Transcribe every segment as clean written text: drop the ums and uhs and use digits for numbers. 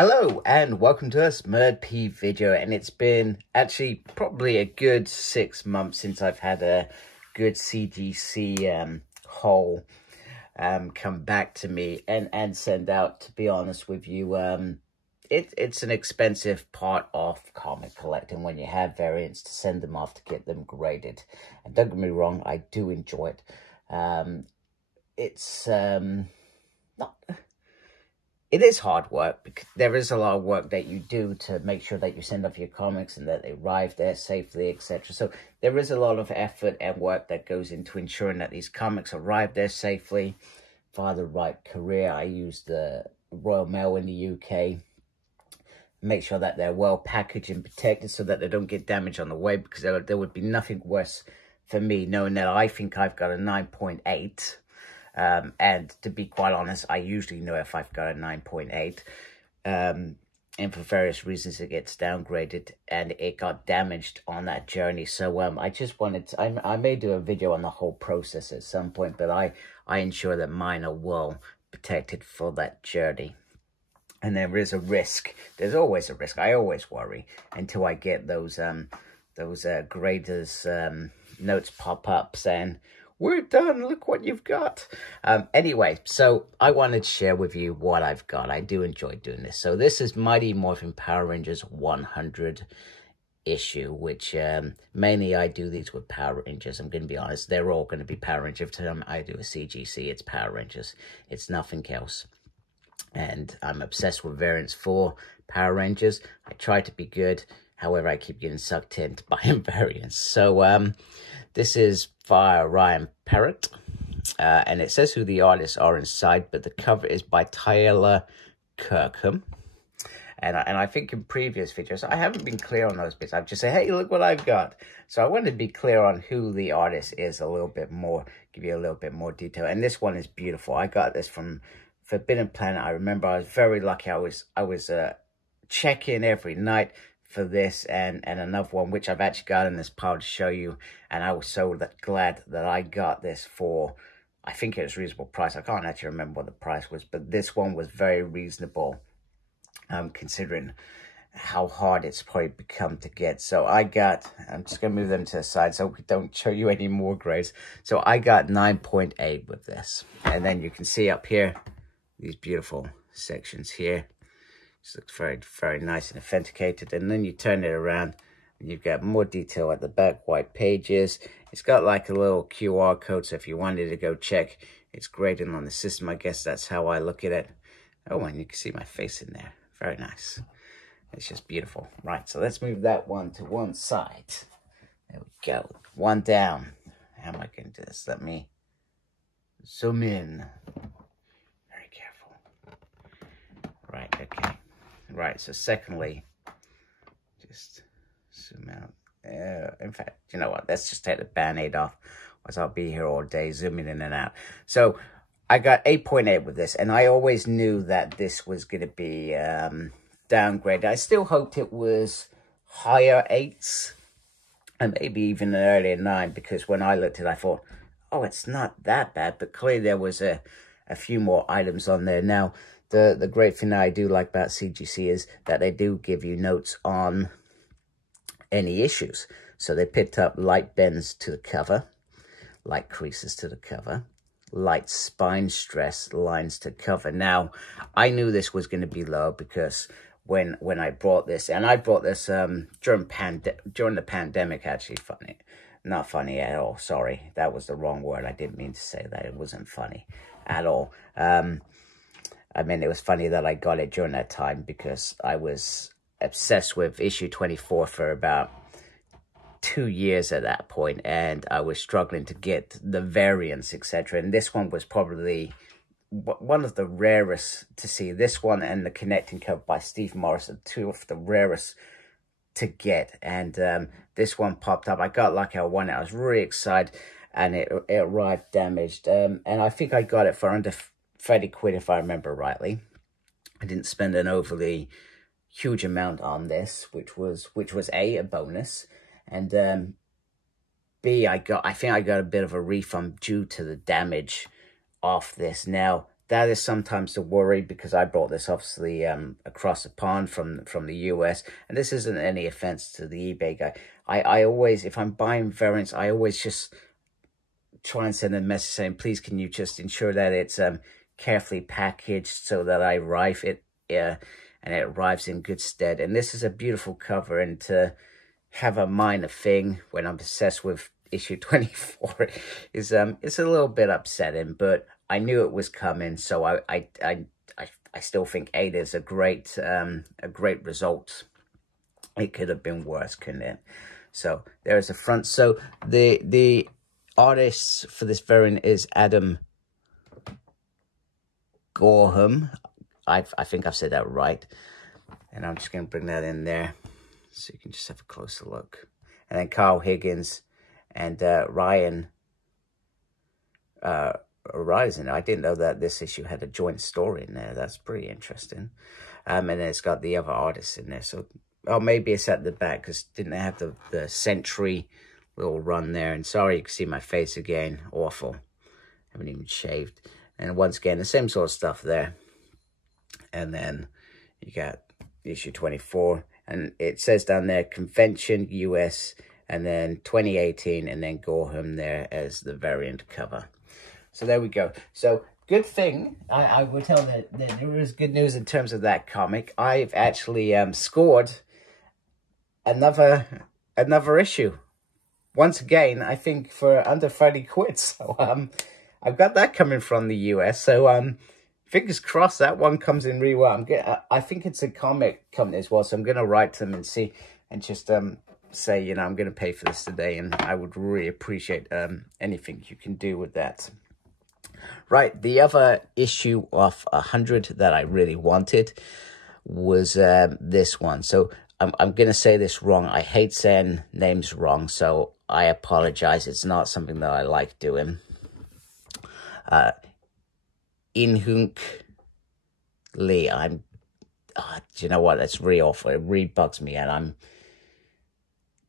Hello and welcome to a Smurd P video, and it's been actually probably a good 6 months since I've had a good CGC haul come back to me and send out. To be honest with you, it's an expensive part of comic collecting when you have variants to send them off to get them graded. And don't get me wrong, I do enjoy it. It is hard work because there is a lot of work that you do to make sure that you send off your comics and that they arrive there safely, etc. So there is a lot of effort and work that goes into ensuring that these comics arrive there safely via the right courier. I use the Royal Mail in the UK. Make sure that they're well packaged and protected so that they don't get damaged on the way, because there would be nothing worse for me knowing that I think I've got a 9.8. And to be quite honest, I usually know if I've got a 9.8, and for various reasons it gets downgraded and it got damaged on that journey. So I just wanted to, I may do a video on the whole process at some point, but I ensure that mine are well protected for that journey. And there is a risk. There's always a risk. I always worry until I get those graders notes pop up saying, "We're done, look what you've got." Anyway, so I wanted to share with you what I've got. I do enjoy doing this. So this is Mighty Morphin Power Rangers 100 issue, which mainly I do these with Power Rangers. I'm going to be honest, they're all going to be Power Rangers. Every time I do a CGC, it's Power Rangers. It's nothing else. And I'm obsessed with variants for Power Rangers. I try to be good. However, I keep getting sucked into buying variants. So this is via Ryan Parrott, and it says who the artists are inside, but the cover is by Tyler Kirkham. And I think in previous videos, I haven't been clear on those bits. I've just said, hey, look what I've got. So I wanted to be clear on who the artist is a little bit more, give you a little bit more detail. And this one is beautiful. I got this from Forbidden Planet. I remember I was very lucky. I was checking every night for this and another one, which I've actually got in this pile to show you. And I was so glad that I got this for, I think it was a reasonable price. I can't actually remember what the price was, but this one was very reasonable, considering how hard it's probably become to get. So I got, I'm just going to move them to the side so we don't show you any more grades. So I got 9.8 with this. And then you can see up here, these beautiful sections here. This looks very, very nice and authenticated. And then you turn it around and you've got more detail at the back, white pages. It's got like a little QR code, so if you wanted to go check its grading on the system, I guess that's how I look at it. Oh, and you can see my face in there. Very nice. It's just beautiful. Right, so let's move that one to one side. There we go. One down. How am I going to do this? Let me zoom in. Very careful. Right, okay. Right, so secondly, just zoom out. In fact, you know what? Let's just take the Band-Aid off, otherwise I'll be here all day zooming in and out. So I got 8.8 with this, and I always knew that this was going to be downgraded. I still hoped it was higher 8s, and maybe even an earlier 9, because when I looked at it, I thought, oh, it's not that bad, but clearly there was a few more items on there. Now, the great thing that I do like about CGC is that they do give you notes on any issues. So they picked up light bends to the cover, light creases to the cover, light spine stress lines to cover. Now, I knew this was going to be low because when I brought this, and I brought this during the pandemic, actually. Funny. Not funny at all. Sorry, that was the wrong word. I didn't mean to say that. It wasn't funny at all. I mean, it was funny that I got it during that time because I was obsessed with issue 24 for about 2 years at that point, and I was struggling to get the variants, etc. And this one was probably one of the rarest to see. This one and the connecting cover by Steve Morris are two of the rarest to get. And this one popped up. I got lucky. I won it. I was really excited, and it arrived damaged. And I think I got it for under 30 quid, if I remember rightly. I didn't spend an overly huge amount on this, which was a bonus, and B, I think I got a bit of a refund due to the damage of this. Now, that is sometimes the worry, because I brought this obviously across the pond from the US, and this isn't any offense to the eBay guy. I always, if I'm buying variants, I always just try and send a message saying, please, can you just ensure that it's carefully packaged so that I arrive it and it arrives in good stead. And this is a beautiful cover, and to have a minor thing when I'm obsessed with issue 24 is it's a little bit upsetting, but I knew it was coming, so I still think 8 is a great result. It could have been worse, couldn't it? So there's the front. So the artist for this variant is Adam Gorham. I think I've said that right. And I'm just going to bring that in there so you can just have a closer look. And then Carl Higgins and Ryan Horizon. I didn't know that this issue had a joint story in there. That's pretty interesting. And then it's got the other artists in there. So, oh, maybe it's at the back because didn't they have the Century little run there? And sorry, you can see my face again. Awful. Haven't even shaved. And once again, the same sort of stuff there. And then you got issue 24. And it says down there, Convention US, and then 2018, and then Gorham there as the variant cover. So there we go. So good thing, I will tell that there is good news in terms of that comic. I've actually scored another issue. Once again, I think for under 30 quid. So I've got that coming from the US. So fingers crossed that one comes in really well. I think it's a comic company as well, so I'm going to write to them and see, and just say, you know, I'm going to pay for this today, and I would really appreciate anything you can do with that. Right, the other issue of 100 that I really wanted was this one. So I'm going to say this wrong. I hate saying names wrong, so I apologize. It's not something that I like doing. Inhunk Lee. Do you know what? That's really awful. It really bugs me, and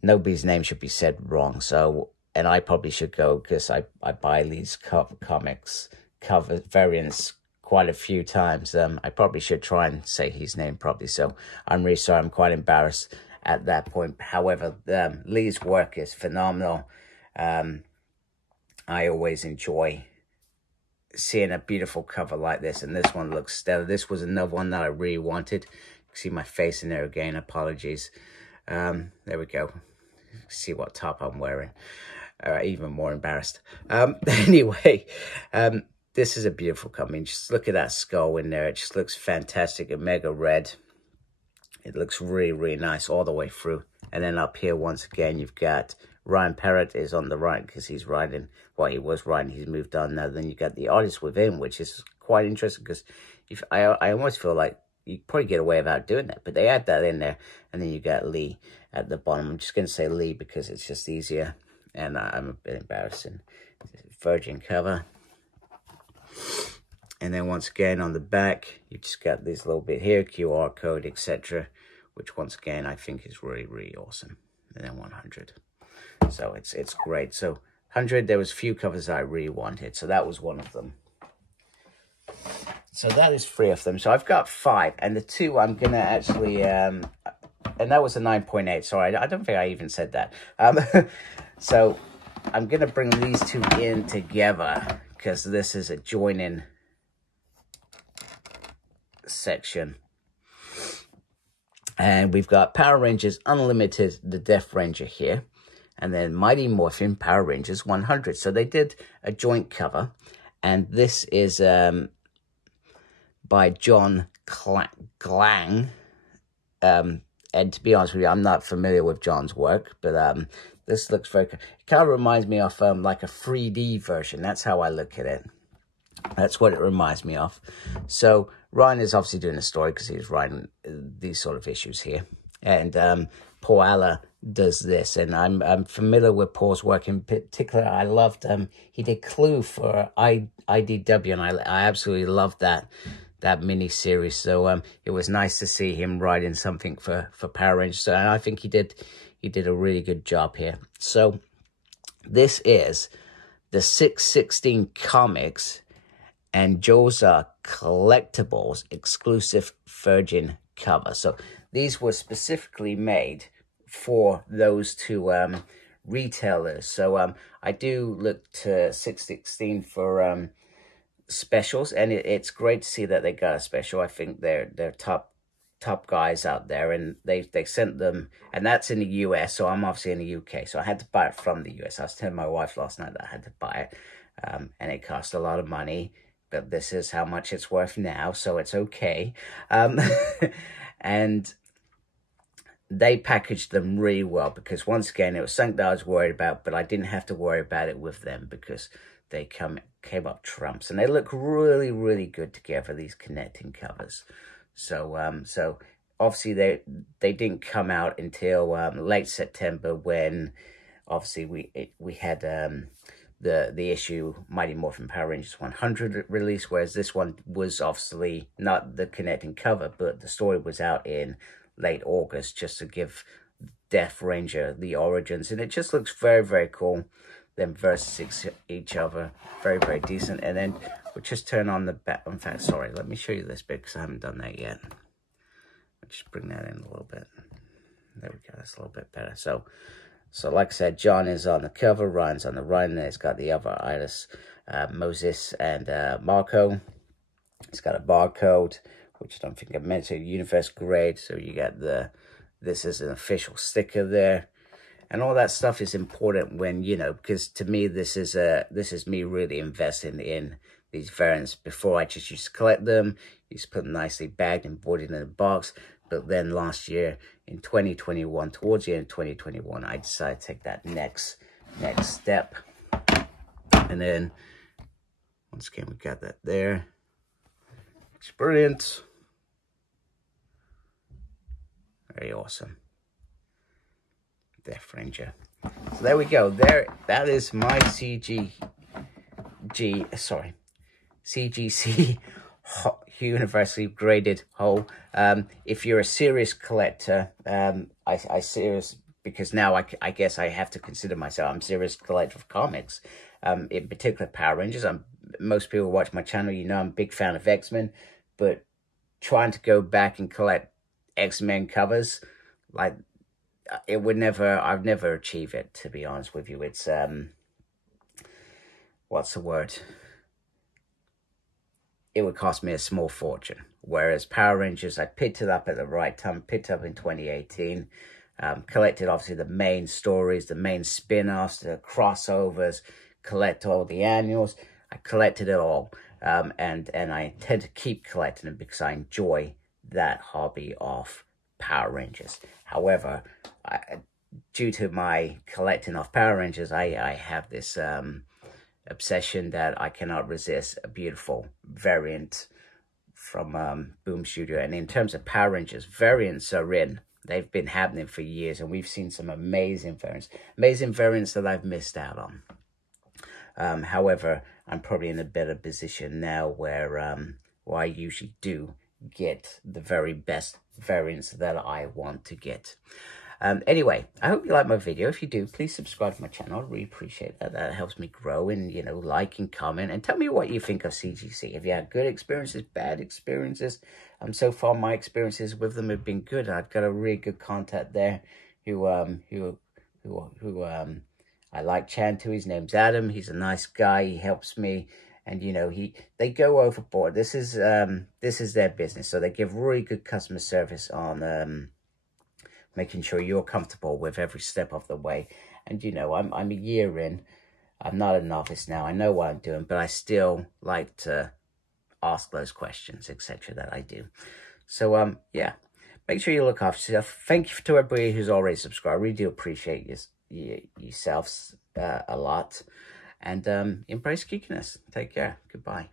nobody's name should be said wrong. So, and I probably should go, because I buy these comics cover variants quite a few times. I probably should try and say his name properly. So I'm really sorry. I'm quite embarrassed at that point. However, Lee's work is phenomenal. I always enjoy seeing a beautiful cover like this, and this one looks stellar. This was another one that I really wanted. You can see my face in there again. Apologies. There we go. See what top I'm wearing. Even more embarrassed. Anyway, this is a beautiful cover. I mean, just look at that skull in there. It just looks fantastic. A mega red. It looks really, really nice all the way through. And then up here, once again, you've got Ryan Parrott is on the right, because he's riding, well, he was riding, he's moved on now. Then you got the artist within, which is quite interesting, because if I almost feel like you probably get away without doing that, but they add that in there. And then you got Lee at the bottom. I'm just going to say Lee because it's just easier, and I'm a bit embarrassing. Virgin cover. And then once again on the back, you just got this little bit here, QR code, etc., which once again I think is really, really awesome. And then 100. So it's great. So 100, there was a few covers I really wanted, so that was one of them. So that is 3 of them. So I've got 5, and the 2 I'm gonna actually and that was a 9.8. Sorry, I don't think I even said that. So I'm gonna bring these 2 in together, because this is a joining section. And we've got Power Rangers Unlimited, the Death Ranger here, and then Mighty Morphin Power Rangers 100. So they did a joint cover, and this is by John Glang. And to be honest with you, I'm not familiar with John's work, but this looks very cool. It kind of reminds me of like a 3D version. That's how I look at it. That's what it reminds me of. So Ryan is obviously doing a story, because he's writing these sort of issues here. And Paul Aller does this, and I'm familiar with Paul's work. In particular, I loved he did Clue for IDW, and I absolutely loved that mini series. So it was nice to see him writing something for Power Rangers. So, and I think he did a really good job here. So this is the 616 comics, and Joe's Collectibles exclusive Virgin cover. So these were specifically made for those two retailers. So I do look to 616 for specials, and it's great to see that they got a special. I think they're top guys out there, and they sent them, and that's in the US, so I'm obviously in the UK, so I had to buy it from the US. I was telling my wife last night that I had to buy it, and it cost a lot of money, but this is how much it's worth now, so it's okay. And they packaged them really well, because once again, it was something that I was worried about, but I didn't have to worry about it with them because they came up trumps, and they look really, really good together, these connecting covers. So so obviously they didn't come out until late September, when obviously we had the issue Mighty Morphin Power Rangers 100 release, whereas this one was obviously not the connecting cover, but the story was out in late August, just to give Death Ranger the origins, and it just looks very, very cool. Them versus each other, very, very decent. And then we'll just turn on the back. In fact, sorry, let me show you this bit, because I haven't done that yet. I'll just bring that in a little bit. There we go, that's a little bit better. So like I said, John is on the cover, Ryan's on the right, and it's got the other artists, Moses and Marco. It's got a barcode, which I don't think I mentioned, universe grade. So you got this is an official sticker there. And all that stuff is important when, you know, because to me, this is me really investing in these variants. Before, I just used to collect them, used to put them nicely bagged and boarded in a box. But then last year, in 2021, towards the end of 2021, I decided to take that next step. And then, once again, we got that there. It's brilliant. Very awesome. Death Ranger. So there we go. That is my CGC universally graded whole. If you're a serious collector, I serious, because now I guess I have to consider myself, I'm a serious collector of comics, in particular Power Rangers. Most people who watch my channel, you know I'm a big fan of X-Men, but trying to go back and collect X-Men covers, like, I'd never achieve it, to be honest with you. It's, what's the word? It would cost me a small fortune. Whereas Power Rangers, I picked it up at the right time, picked it up in 2018, collected obviously the main stories, the main spin-offs, the crossovers, collect all the annuals. I collected it all, and I intend to keep collecting them because I enjoy that hobby of Power Rangers. However, due to my collecting of Power Rangers, I have this obsession that I cannot resist a beautiful variant from Boom Studio. And in terms of Power Rangers, variants are in. They've been happening for years, and we've seen some amazing variants that I've missed out on. However, I'm probably in a better position now where I usually do get the very best variants that I want to get. Anyway, I hope you like my video. If you do, please subscribe to my channel. I really appreciate that. That helps me grow, and, you know, like and comment, and tell me what you think of CGC. Have you had good experiences, bad experiences? So far, my experiences with them have been good. I've got a really good contact there who I like chatting to. His name's Adam. He's a nice guy. He helps me. And, you know, they go overboard. This is their business. So they give really good customer service on making sure you're comfortable with every step of the way. And, you know, I'm a year in. I'm not a novice now. I know what I'm doing, but I still like to ask those questions, etc. that I do. So, yeah, make sure you look after yourself. Thank you to everybody who's already subscribed. I really do appreciate yourselves a lot. And embrace geekiness. Take care. Goodbye.